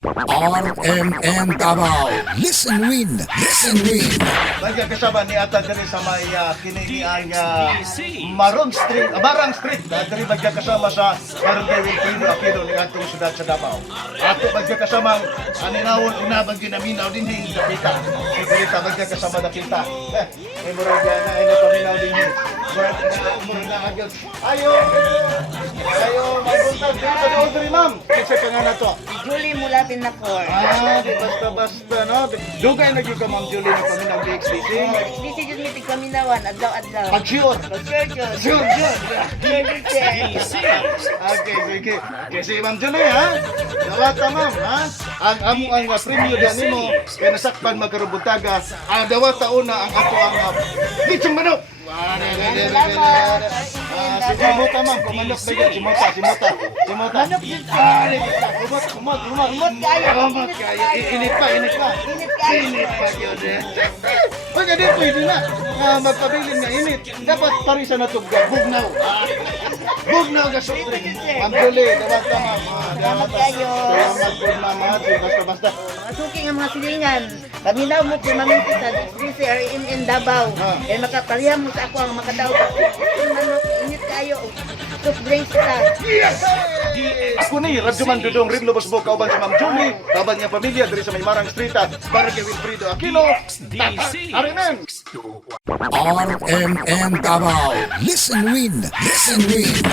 RMN Davao. Listen win. Listen win. Bagya kasama ni Ata diri sa may kini ang Marong Street, Barang Street. Diri bagya kasama sa Barangay Wilfredo Aquino ni atong syudad sa Davao. Ato bagya kasama aninawon una bagya naminaw din hing dakita. Diri ta bagya kasama dakita. May murag na ina paminaw din hing. Murag na agad. Ayo magbunta diri sa Audrey ma'am. Kinsa ka nga nato? Julie mula Pinacor. Di basta-basta no. Dugay na gyud ka ma'am Julie na paminaw di XBC. This is just meeting kaminawan, adlaw-adlaw. Pag-sure. Sure. Sure. Okay, sige. Kasi Ma'am Julie, ha? Dawata, Ma'am, ha? Ang premyo din nimo, kaya nasakpan magkarubuntaga, dawata una ang ato ang litsong manok. Si Jimota, Ma'am, kumanok ba yun? Jimota. Manok yun. Kumot kaya. Init pa yun. Pagka di pwede na magpabilin nga init. Dapat parisa na ito bugnaw. Bugnaw ka sutri. Ma'am Julie, dawat ka ma'am. Salamat kayo. Salamat po ma'am. Basta. Mga suking ang mga silingan. Paminaw mo kung mamingkit sa DCR in Davao. Eh makapaliham mo sa ako ang makadaw. Yung manok, init kayo. Soft drinks ka. Ako ni Radyoman Dudong Rin Lobos Bo kauban si Ma'am Julie. Kaban niya pamilya diri sa may Marang Street at Barangay Wilfredo Aquino. Arinan. RMN Davao. Listen win. Listen win.